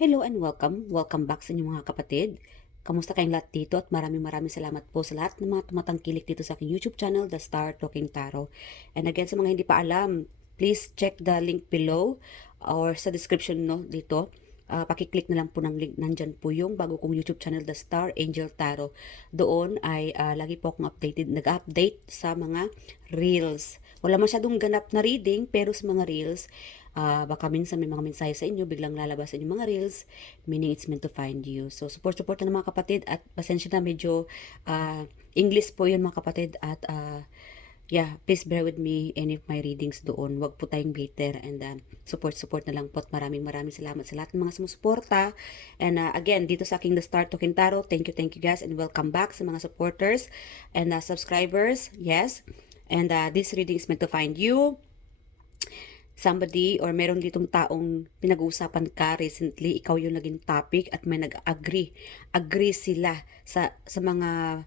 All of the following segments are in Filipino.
Hello and welcome. Welcome back sa inyong mga kapatid. Kamusta kayong lahat dito at maraming salamat po sa lahat ng mga tumatangkilik dito sa aking YouTube channel, The Star Talking Tarot. And again, sa mga hindi pa alam, please check the link below or sa description dito. Pakiclick na lang po ng link. Nandyan po yung bago kong YouTube channel, The Star Angel Tarot. Doon ay lagi po akong nag-update sa mga reels. Wala masyadong ganap na reading, pero sa mga reels, baka minsan may mga mensahe sa inyo, biglang lalabas sa inyong mga reels, meaning it's meant to find you. So, support na ng mga kapatid at pasensya na medyo English po yun mga kapatid at yeah, please bear with me any of my readings doon. Wag po tayong bitter and support na lang po at maraming salamat sa lahat ng mga sumusuporta. And again, dito sa aking The Star Talking Tarot, thank you guys and welcome back sa mga supporters and subscribers. Yes. And this reading is meant to find you. Somebody or meron ditong taong pinag-uusapan ka recently, ikaw yung naging topic at may nag-agree. Agree sila sa mga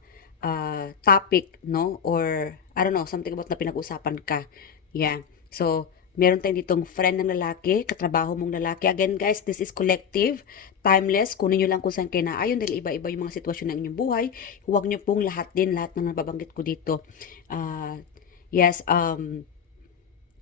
topic, no? Or, I don't know, something about na pinag-usapan ka. Yeah. So, meron tayong ditong friend ng lalaki, katrabaho mong lalaki. Again, guys, this is collective, timeless. Kunin nyo lang kung saan kayo naayon dahil iba-iba yung mga sitwasyon ng inyong buhay. Huwag nyo pong lahat ng nababanggit ko dito. Yes,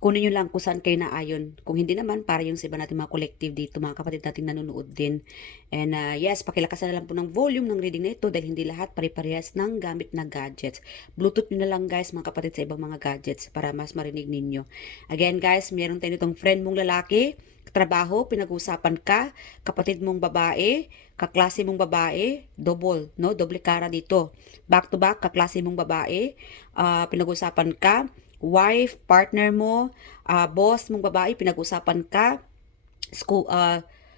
kunin nyo lang kung saan kayo naayon. Kung hindi naman, para yung sa iba natin mga collective dito, mga kapatid natin nanonood din. And yes, pakilakasan na lang po ng volume ng reading na ito dahil hindi lahat pare-parehas ng gamit na gadgets. Bluetooth nyo na lang guys, mga kapatid sa ibang mga gadgets para mas marinig ninyo. Again guys, meron tayo itong friend mong lalaki, trabaho, pinag-uusapan ka, kapatid mong babae, kaklase mong babae, doble cara dito. Back to back, kaklase mong babae, pinag-uusapan ka, wife, partner mo, boss mong babae, pinag-usapan ka,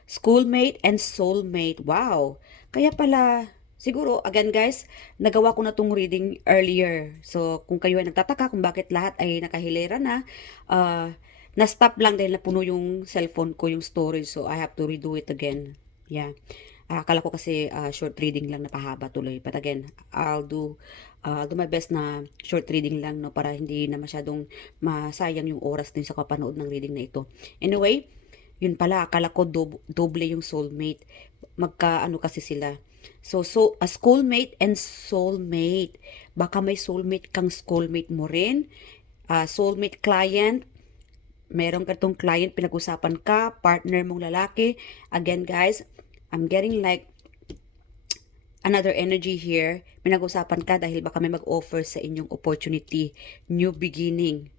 schoolmate and soulmate. Wow! Kaya pala, siguro, again guys, nagawa ko na tong reading earlier. So, kung kayo ay nagtataka kung bakit lahat ay nakahilera na, na-stop lang dahil napuno yung cellphone ko, yung storage. So, I have to redo it again. Yeah. Akala ko kasi short reading lang na pahaba tuloy. But again, I'll do my best na short reading lang no para hindi na masyadong masayang yung oras din sa kapanood ng reading na ito. Anyway, yun pala, akala ko doble yung soulmate. Magka-ano kasi sila. So a schoolmate and soulmate. Baka may soulmate kang schoolmate mo rin. Soulmate client, meron ka tong client, pinag-usapan ka, partner mong lalaki. Again, guys, I'm getting like another energy here. Pinag-usapan ka dahil baka may mag-offer sa inyong opportunity, new beginning.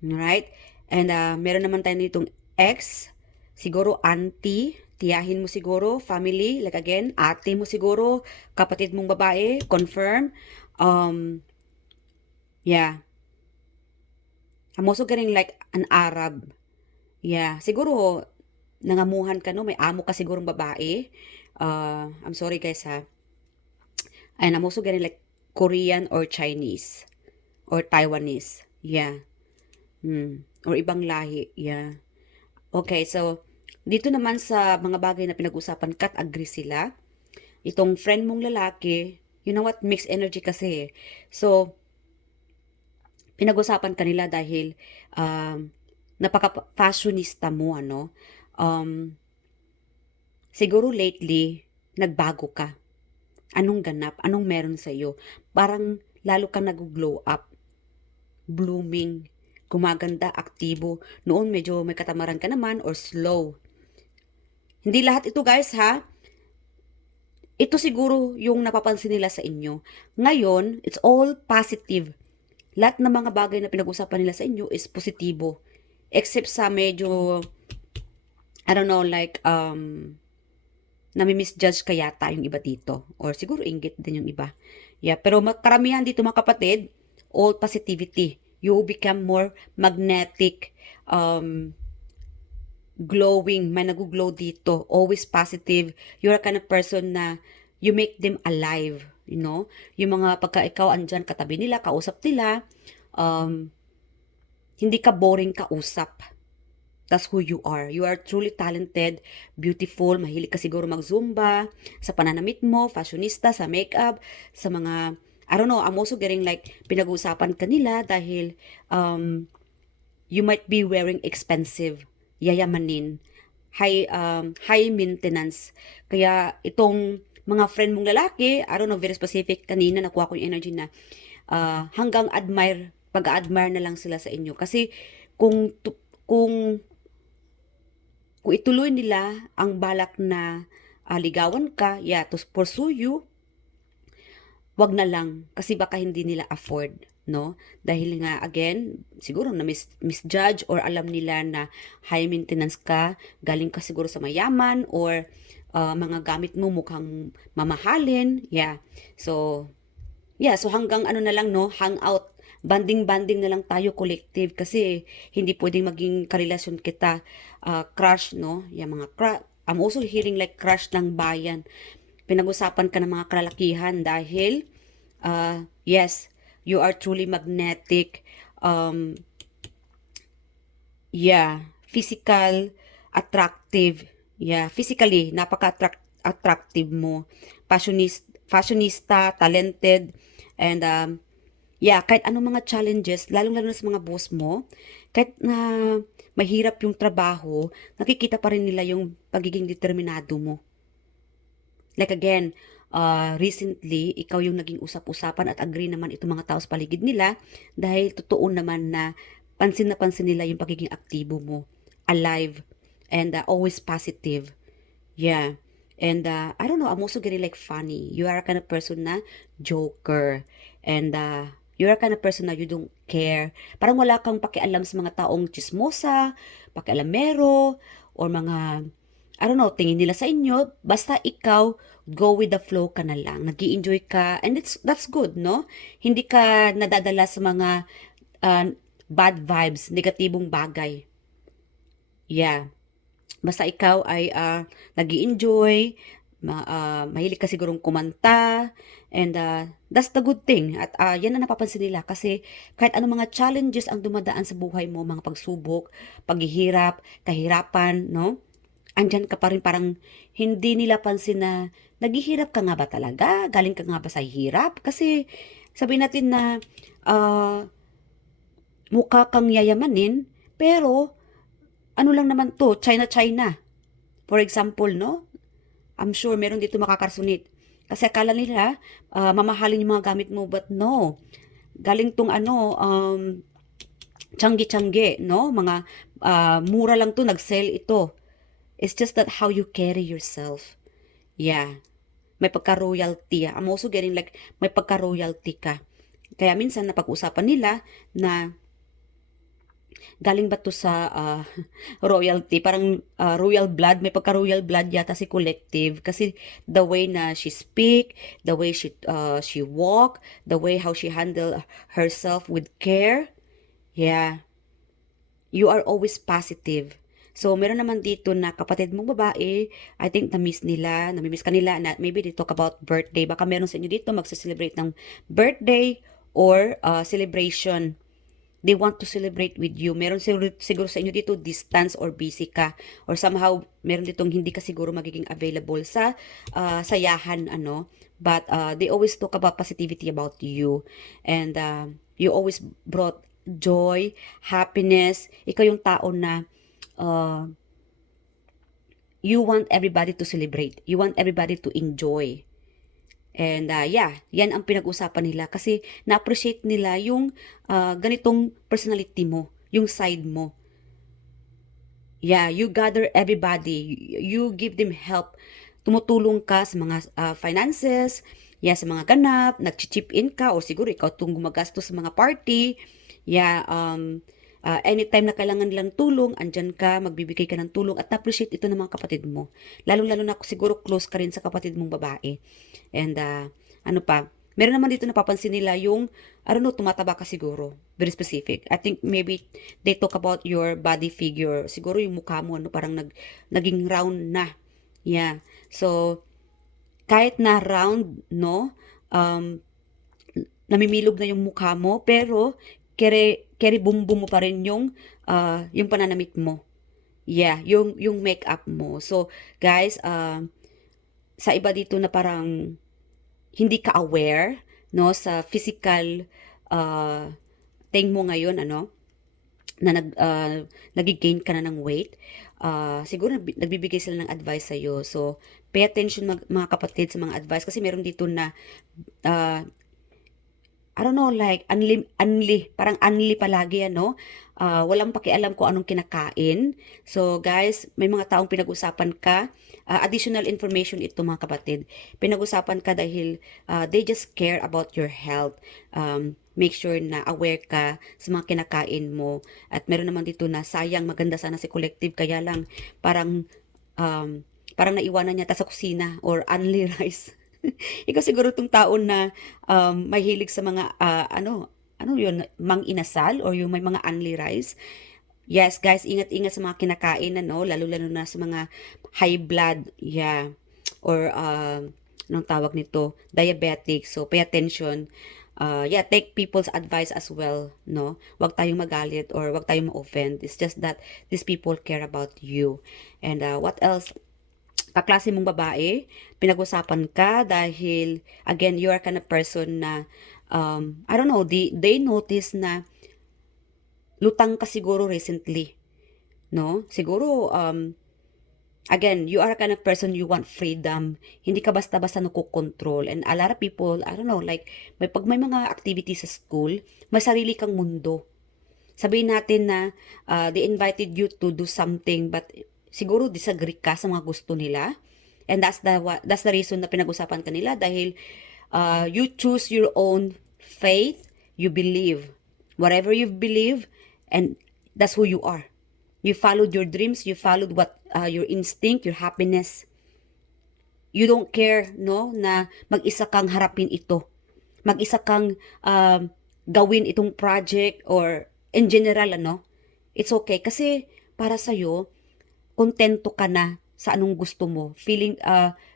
Alright? And meron naman tayo nitong ex, siguro auntie, tiyahin mo siguro, family, like again, ate mo siguro, kapatid mong babae, confirm. Yeah. I'm also getting like an Arab. Yeah, siguro nangamuhan ka no, may amo ka sigurong babae. I'm sorry guys ha. And I'm also getting like Korean or Chinese or Taiwanese. Yeah. Or ibang lahi. Yeah. Okay, so dito naman sa mga bagay na pinag-usapan kat agree sila. Itong friend mong lalaki, you know what, mixed energy kasi. So pinag-usapan kanila dahil napaka-fashionista mo, ano. Siguro lately, nagbago ka. Anong ganap? Anong meron sa iyo? Parang lalo kang nag-glow up, blooming, gumaganda, aktibo. Noon medyo may katamaran ka naman or slow. Hindi lahat ito guys ha. Ito siguro yung napapansin nila sa inyo. Ngayon, it's all positive. Lahat ng mga bagay na pinag-usapan nila sa inyo is positibo. Except sa medyo, I don't know, like, nami-misjudge ka yata yung iba dito. Or siguro inggit din yung iba. Yeah, pero karamihan dito mga kapatid, all positivity. You become more magnetic, glowing, may nag-glow dito, always positive. You're a kind of person na you make them alive, you know? Yung mga pagka ikaw andyan katabi nila, kausap nila, hindi ka boring kausap. That's who you are. You are truly talented, beautiful, mahilig ka siguro mag-zumba, sa pananamit mo, fashionista, sa makeup, sa mga, I don't know, I'm also getting like, pinag-uusapan ka nila dahil, you might be wearing expensive, yayamanin, high maintenance. Kaya itong mga friend mong lalaki, I don't know, very specific, kanina nakuha ko yung energy na hanggang pag-admire na lang sila sa inyo. Kasi kung kung kung ituloy nila ang balak na ligawan ka, yeah, to pursue you, wag na lang kasi baka hindi nila afford, no? Dahil nga again, siguro na misjudge or alam nila na high maintenance ka, galing ka siguro sa mayaman or mga gamit mo mukhang mamahalin. Yeah. So, yeah, so hanggang ano na lang, no, hangout, banding-banding na lang tayo collective kasi hindi pwedeng maging karelasyon kita crush, no? Yung mga I'm also hearing like crush ng bayan. Pinag-usapan ka ng mga kalalakihan dahil yes, you are truly magnetic. Yeah, physical, attractive. Yeah, physically, napaka-attractive mo. Fashionista, talented, and yeah, kahit anong mga challenges, lalong-lalo na sa mga boss mo, kahit na mahirap yung trabaho, nakikita pa rin nila yung pagiging determinado mo. Like again, recently, ikaw yung naging usap-usapan at agree naman itong mga tao sa paligid nila dahil totoo naman na pansin nila yung pagiging aktibo mo, alive, and always positive. Yeah. And I don't know, I'm also getting like funny. You are a kind of person na joker. And you're a kind of person na you don't care. Parang wala kang pakialam sa mga taong chismosa, pakialamero, or mga, I don't know, tingin nila sa inyo. Basta ikaw, go with the flow ka na lang. Nag-i-enjoy ka. And that's good, no? Hindi ka nadadala sa mga bad vibes, negatibong bagay. Yeah. Basta ikaw ay nag-i-enjoy, mahilig ka sigurong kumanta, and that's the good thing. At yan ang napapansin nila kasi kahit anong mga challenges ang dumadaan sa buhay mo, mga pagsubok, paghihirap, kahirapan, no? Andyan ka pa rin, parang hindi nila pansin na naghihirap ka nga ba talaga? Galing ka nga ba sa hirap? Kasi sabihin natin na mukha kang yayamanin, pero ano lang naman to, China. For example, no? I'm sure meron dito makakasunit. Kasi akala nila, mamahalin yung mga gamit mo, but no. Galing tong tiyanggi-tiyanggi, no? Mga mura lang to, nag-sell ito. It's just that how you carry yourself. Yeah. May pagka-royalty. I'm also getting like, may pagka-royalty ka. Kaya minsan napag-usapan nila na galing ba to sa royalty, parang royal blood, may pagka-royal blood yata si Collective kasi the way na she speak, the way she walk, the way how she handle herself with care. Yeah, you are always positive. So, meron naman dito na kapatid mong babae, I think namimiss ka nila, na maybe they talk about birthday. Baka meron sa inyo dito magsa-celebrate ng birthday or celebration. They want to celebrate with you. Meron siguro sa inyo dito distance or busy ka or somehow meron ditong hindi ka siguro magiging available sa sayahan ano, but they always talk about positivity about you, and you always brought joy, happiness. Ikaw yung tao na you want everybody to celebrate, you want everybody to enjoy. And yeah, yan ang pinag-usapan nila kasi na-appreciate nila yung ganitong personality mo, yung side mo. Yeah, you gather everybody, you give them help. Tumutulong ka sa mga finances, yeah, sa mga ganap, nag-chip in ka o siguro ikaw itong gumagastos sa mga party. Yeah, anytime na kailangan nilang tulong, andyan ka, magbibigay ka ng tulong at na-appreciate ito ng mga kapatid mo. Lalong-lalo na siguro close ka rin sa kapatid mong babae. And ano pa, meron naman dito napapansin nila yung, I don't know, tumataba ka siguro. Very specific. I think maybe they talk about your body figure. Siguro yung mukha mo, ano, parang naging round na. Yeah. So, kahit na round, no, namimilog na yung mukha mo, pero keri bumbum mo pa rin yung pananamit mo. Yeah, yung makeup mo. So, guys, sa iba dito na parang hindi ka aware, no, sa physical thing mo ngayon, ano, na nag-gain ka na ng weight, siguro nagbibigay sila ng advice sa'yo. So, pay attention mga kapatid sa mga advice kasi meron dito na uh, I don't know, like, parang unli palagi, ano? Walang pakialam kung anong kinakain. So, guys, may mga taong pinag-usapan ka. Additional information ito, mga kapatid. Pinag-usapan ka dahil they just care about your health. Make sure na aware ka sa mga kinakain mo. At meron naman dito na sayang, maganda sana si Collective. Kaya lang, um, parang naiwanan niya ta sa kusina or unli rice. Ikaw siguro 'tong taon na, mahilig sa mga, ano yun, mang-inasal or yung may mga unli rice. Yes, guys, ingat-ingat sa mga kinakain ano, lalo-lalo na sa mga high blood, yeah, or, anong tawag nito, diabetic. So, pay attention. Yeah, take people's advice as well, no? Huwag tayong magalit or huwag tayong ma-offend. It's just that these people care about you. And, what else? Kaklase mong babae, pinag-usapan ka dahil, again, you are kind of person na, I don't know, they notice na lutang ka siguro recently, no? Siguro, again, you are kind of person you want freedom. Hindi ka basta-basta nakukontrol. And a lot of people, I don't know, like, pag may mga activities sa school, may sarili kang mundo. Sabihin natin na they invited you to do something but siguro disagree ka sa mga gusto nila. And that's the reason na pinag-usapan ka nila dahil you choose your own faith, you believe. Whatever you believe, and that's who you are. You followed your dreams, you followed what your instinct, your happiness. You don't care, no, na mag-isa kang harapin ito. Mag-isa kang gawin itong project or in general, ano, it's okay. Kasi para sa'yo, kontento ka na sa anong gusto mo.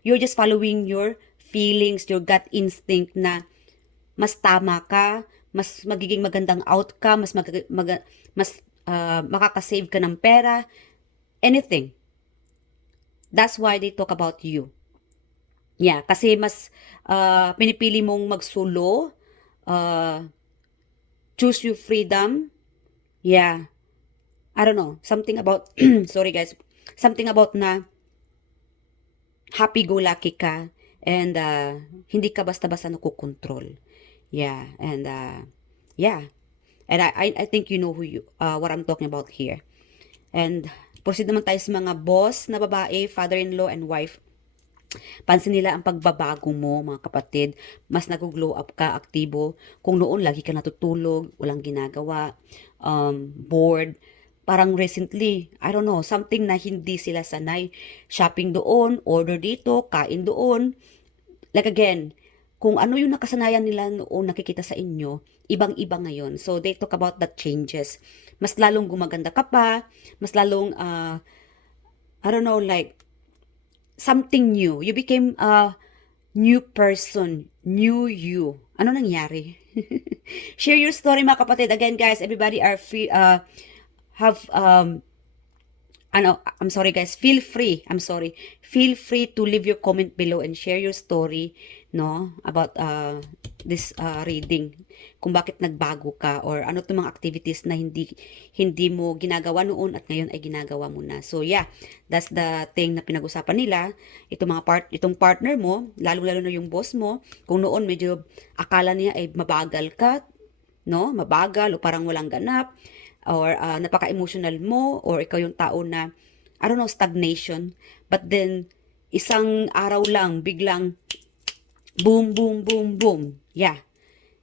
You're just following your feelings, your gut instinct na mas tama ka, mas magiging magandang outcome, makakasave ka ng pera, anything. That's why they talk about you. Yeah, kasi mas pinipili mong magsulo, choose your freedom. Yeah. I don't know, something about, sorry guys, something about na happy-go-lucky ka and hindi ka basta-basta nakukontrol. Yeah, and yeah. And I think you know what I'm talking about here. And proceed naman tayo sa mga boss na babae, father-in-law and wife. Pansin nila ang pagbabago mo, mga kapatid. Mas nag-glow up ka, aktibo. Kung noon, lagi ka natutulog, walang ginagawa, bored. Parang recently, I don't know, something na hindi sila sanay. Shopping doon, order dito, kain doon. Like again, kung ano yung nakasanayan nila noon nakikita sa inyo, ibang-iba ngayon. So, they talk about the changes. Mas lalong gumaganda ka pa, mas lalong, I don't know, like, something new. You became a new person, new you. Ano nangyari? Share your story, mga kapatid. Again, guys, everybody are free, I'm sorry guys, feel free to leave your comment below and share your story, no, about this reading, kung bakit nagbago ka or ano itong mga activities na hindi mo ginagawa noon at ngayon ay ginagawa mo na. So yeah, that's the thing na pinag-usapan nila. Itong partner mo, lalo-lalo na yung boss mo, kung noon medyo akala niya ay mabagal ka, no, mabagal o parang walang ganap, or napaka-emotional mo, or ikaw yung tao na, I don't know, stagnation. But then, isang araw lang, biglang, boom, boom, boom, boom. Yeah.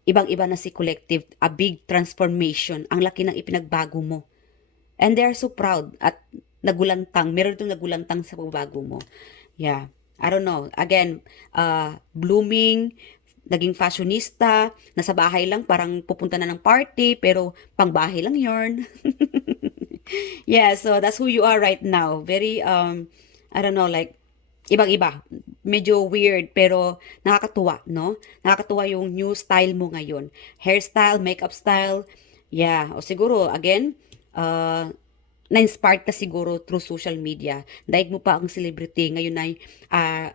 Ibang-iba na si Collective. A big transformation. Ang laki ng ipinagbago mo. And they're so proud at nagulantang. Meron itong nagulantang sa pagbago mo. Yeah. I don't know. Again, blooming, naging fashionista, nasa bahay lang, parang pupunta na ng party, pero pang bahay lang yarn. Yeah, so that's who you are right now. Very, I don't know, like, ibang-iba. Medyo weird, pero nakakatuwa, no? Nakakatuwa yung new style mo ngayon. Hairstyle, makeup style. Yeah, o siguro, again, na-inspired ka siguro through social media. Dahil mo pa ang celebrity, ngayon ay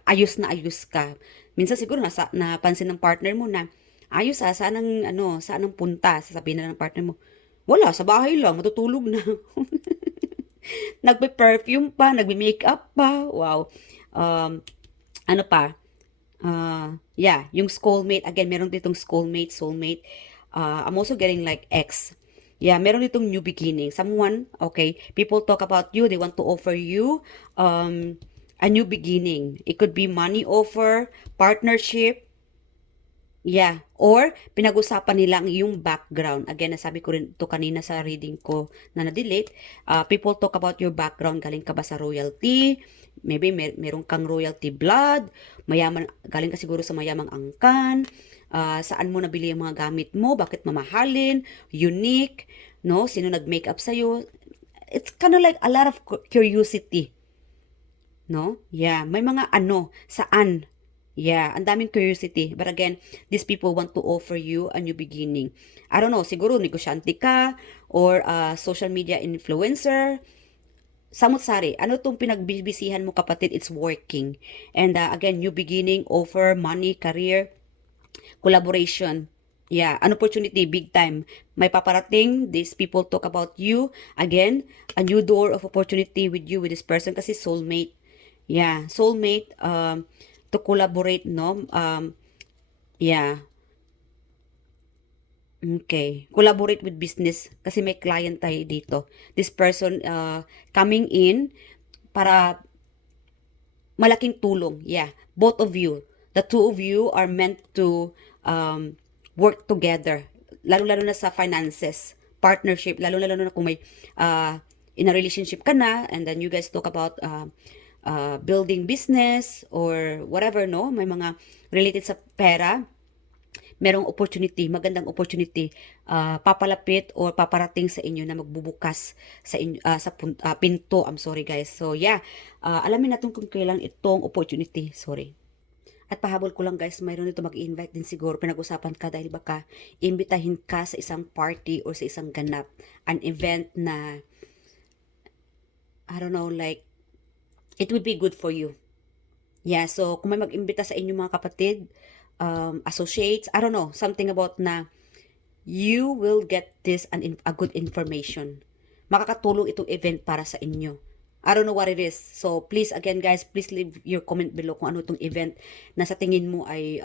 ayos na ayos ka. Minsan siguro napansin ng partner mo na ayos saan ang punta, sasabihin na ng partner mo, Wala, sa bahay lang, matutulog na. Nagpe-perfume pa, nagme-makeup pa. Wow. Um, ano pa? Yeah, yung schoolmate. Again, meron ditong schoolmate, soulmate. I'm also getting like ex. Yeah, meron ditong new beginning. Someone, okay, people talk about you. They want to offer you a new beginning. It could be money offer, partnership, yeah, or pinag-usapan nila ang iyong background. Again, nasabi ko rin ito kanina sa reading ko na na-delete. People talk about your background. Galing ka ba sa royalty? Maybe meron kang royalty blood. Mayaman, galing ka siguro sa mayamang angkan. Saan mo nabili ang mga gamit mo? Bakit mamahalin? Unique? No? Sino nag-makeup sa'yo? It's kind of like a lot of curiosity. No? Yeah, may mga ano, saan. Yeah, ang daming curiosity. But again, these people want to offer you a new beginning. I don't know, siguro negosyante ka or social media influencer. Samot-sari, ano tong pinagbibisihan mo kapatid? It's working. And again, new beginning, offer, money, career, collaboration. Yeah, an opportunity, big time. May paparating, these people talk about you. Again, a new door of opportunity with you, with this person kasi soulmate. Yeah, soulmate, to collaborate, no? Yeah, okay. Collaborate with business kasi may client tayo dito. This person coming in para malaking tulong. Yeah, both of you. The two of you are meant to work together. Lalo-lalo na sa finances, partnership, lalo-lalo na kung may in a relationship ka na and then you guys talk about building business or whatever, no? May mga related sa pera, merong opportunity, magandang opportunity, papalapit or paparating sa inyo na magbubukas sa inyo, pinto. I'm sorry guys. So yeah, alamin natin kung kailan itong opportunity. Sorry. At pahabol ko lang guys, mayroon dito mag-invite din siguro. Pinag-usapan ka dahil baka imbitahin ka sa isang party or sa isang ganap. An event na, I don't know, like, it would be good for you. Yeah, so kung may mag-imbita sa inyo mga kapatid, associates, I don't know, something about na you will get this a good information. Makakatulong itong event para sa inyo. I don't know what it is. So please again guys, please leave your comment below kung ano itong event na sa tingin mo ay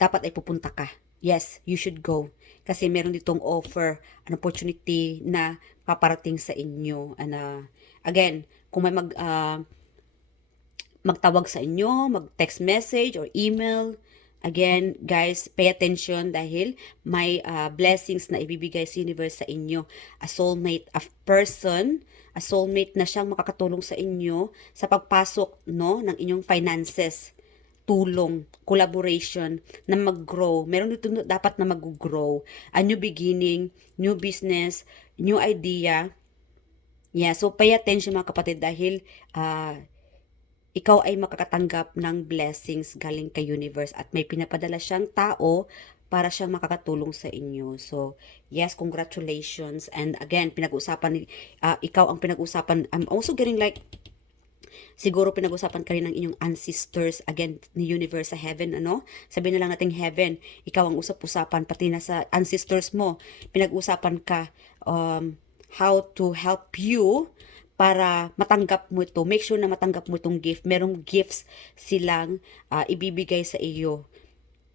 dapat ay pupunta ka. Yes, you should go. Kasi meron ditong offer, an opportunity na paparating sa inyo. And again, kung may magtawag sa inyo, mag-text message or email. Again, guys, pay attention dahil may blessings na ibibigay sa universe sa inyo. A soulmate, a person, a soulmate na siyang makakatulong sa inyo sa pagpasok, no, ng inyong finances, tulong, collaboration, na mag-grow. Meron dito dapat na mag-grow. A new beginning, new business, new idea. Yeah, so pay attention mga kapatid dahil ikaw ay makakatanggap ng blessings galing kay universe at may pinapadala siyang tao para siyang makakatulong sa inyo. So, yes, congratulations. And again, pinag-usapan, ikaw ang pinag-usapan. I'm also getting like, siguro pinag-usapan ka rin ng inyong ancestors, again, ni universe sa heaven, ano? Sabihin na lang natin heaven, ikaw ang usap-usapan, pati na sa ancestors mo, pinag-usapan ka, how to help you para matanggap mo ito. Make sure na matanggap mo itong gift. Merong gifts silang ibibigay sa iyo.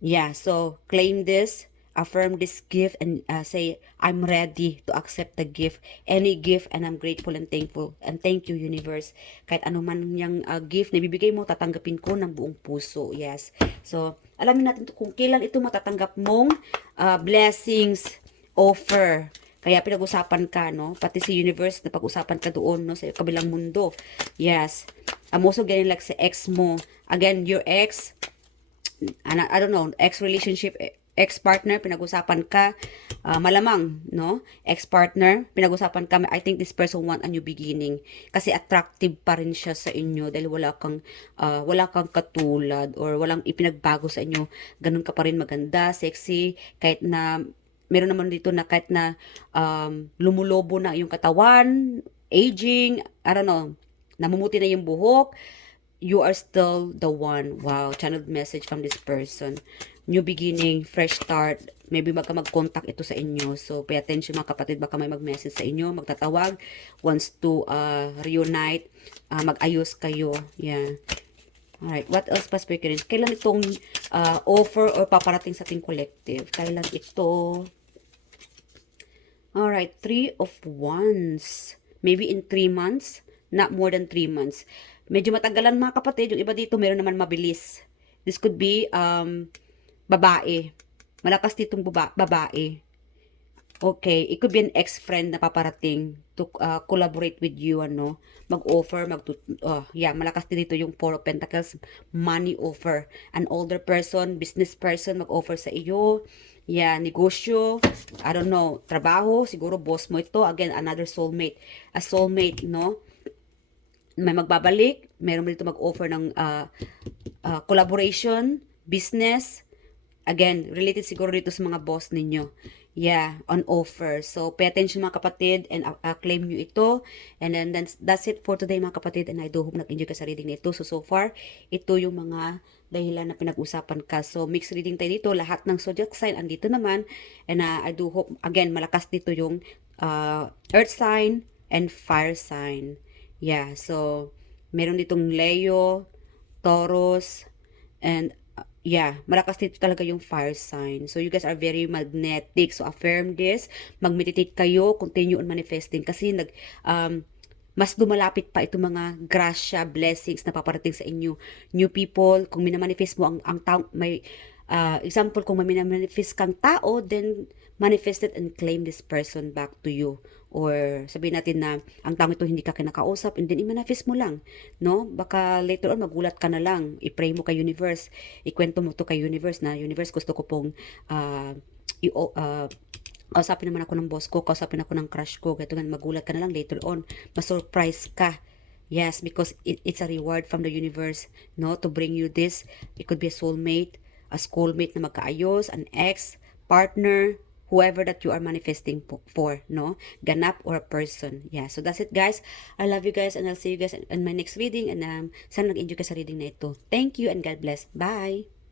Yeah, so claim this, affirm this gift, and say, I'm ready to accept the gift. Any gift, and I'm grateful and thankful. And thank you, universe. Kahit ano man yung gift na ibibigay mo, tatanggapin ko ng buong puso. Yes. So, alamin natin kung kailan ito matatanggap mong blessings, offer. Kaya pinag-usapan ka, no? Pati si universe, na pag-usapan ka doon, no? Sa kabilang mundo. Yes. I'm also getting like sa ex mo. Again, your ex, I don't know, ex-relationship, ex-partner, pinag-usapan ka. Malamang, no? Ex-partner, pinag-usapan ka. I think this person want a new beginning. Kasi attractive pa rin siya sa inyo dahil wala kang katulad or walang ipinagbago sa inyo. Ganun ka pa rin maganda, sexy, kahit na meron naman dito na kahit na lumulobo na yung katawan, aging, I don't know, namumuti na yung buhok, you are still the one. Wow, channeled message from this person. New beginning, fresh start. Maybe mag-contact ito sa inyo. So, pay attention mga kapatid. Baka may mag-message sa inyo, magtatawag, wants to reunite, mag-ayos kayo. Yeah. Alright, what else pa speaking? Kailan itong offer or paparating sa ating collective? Kailan ito? Alright, 3 of Wands. Maybe in 3 months. Not more than 3 months. Medyo matagalan mga kapatid. Yung iba dito, meron naman mabilis. This could be babae. Malakas ditong babae. Okay, it could be an ex-friend na paparating to collaborate with you, ano, mag-offer, malakas din dito yung Four of Pentacles, money offer. An older person, business person, mag-offer sa iyo. Yeah, negosyo, I don't know, trabaho, siguro boss mo ito. Again, another soulmate. A soulmate, no? May magbabalik, meron dito mag-offer ng collaboration, business. Again, related siguro dito sa mga boss ninyo. Yeah, on offer. So, pay attention mga kapatid and claim nyo ito. And then that's it for today mga kapatid. And I do hope nag-enjoy ka sa reading nito. So far, ito yung mga dahilan na pinag-usapan ka. So, mixed reading tayo dito. Lahat ng zodiac sign andito naman. And I do hope, again, malakas dito yung earth sign and fire sign. Yeah, so, meron ditong Leo, Taurus, and yeah, malakas dito talaga yung fire sign. So, you guys are very magnetic. So, affirm this. Mag-meditate kayo. Continue on manifesting. Kasi mas lumalapit pa itong mga grasya, blessings na paparating sa inyo. New people, kung minamanifest mo ang tao, may example, kung may minamanifest kang tao, then manifest it and claim this person back to you. Or sabihin natin na ang tao ito hindi ka kinakausap and then i-manifest mo lang, no? Baka later on magulat ka na lang, i-pray mo kay universe, ikwento mo to kay universe na universe gusto ko pong kausapin naman ako ng boss ko, kausapin ako ng crush ko, gato nga, magulat ka na lang later on, ma-surprise ka. Yes, because it's a reward from the universe, no, to bring you this. It could be a soulmate, a schoolmate na magkaayos, an ex, partner, whoever that you are manifesting for, no? Ganap or a person. Yeah, so that's it guys. I love you guys and I'll see you guys in my next reading and sana nag-enjoy ka sa reading na ito. Thank you and God bless. Bye!